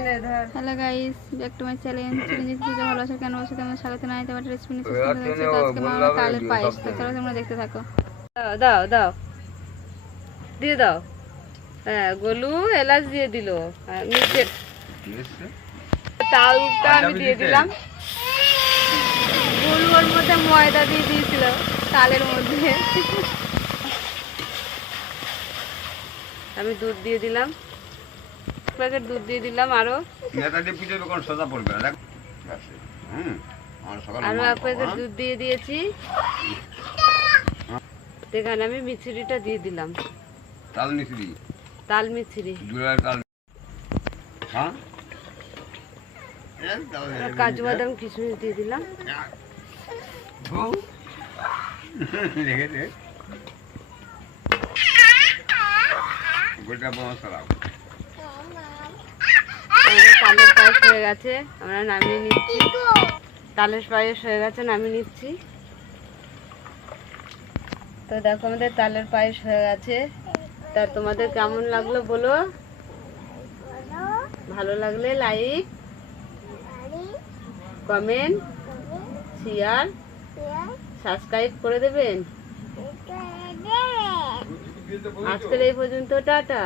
Hello guys, back to my channel. Chiranjit Puja ভালো আছে কেন বসে তোমার স্বাগত জানাই। তোমার রেসিপি নিয়ে চেষ্টা করছি। আজকে মা তালের পায়েস, তো চলো তোমরা দেখতে থাকো। দাও দাও দাও দিয়ে দাও। হ্যাঁ, গোলু এলাচ দিয়ে দিল। নিচে তালটা আমি দিয়ে দিলাম। গোলু ওর মধ্যে ময়দা দিয়ে দিয়েছিল তালের মধ্যে। আমি দুধ দিয়ে দিলাম, প্যাকেট দুধ দিয়ে দিলাম। আরো আরো এক প্যাকেট দুধ দিয়ে দিয়েছি। এখানে আমি মিছরিটা দিয়ে দিলাম, তাল মিছরি, কাজু বাদাম কিশমিশ দিয়ে দিলাম। তালের পায়েস হয়ে গেছে, আমরা নামিয়ে নিচ্ছি। তালের পায়েস হয়ে গেছে, নামিয়ে নিচ্ছি। তো দেখো আমাদের তালের পায়েস হয়ে গেছে। তা তোমাদের কেমন লাগলো বলো, ভালো লাগলে লাইক, কমেন্ট, শেয়ার, সাবস্ক্রাইব করে দেবেন। আজকের এই পর্যন্ত, টাটা।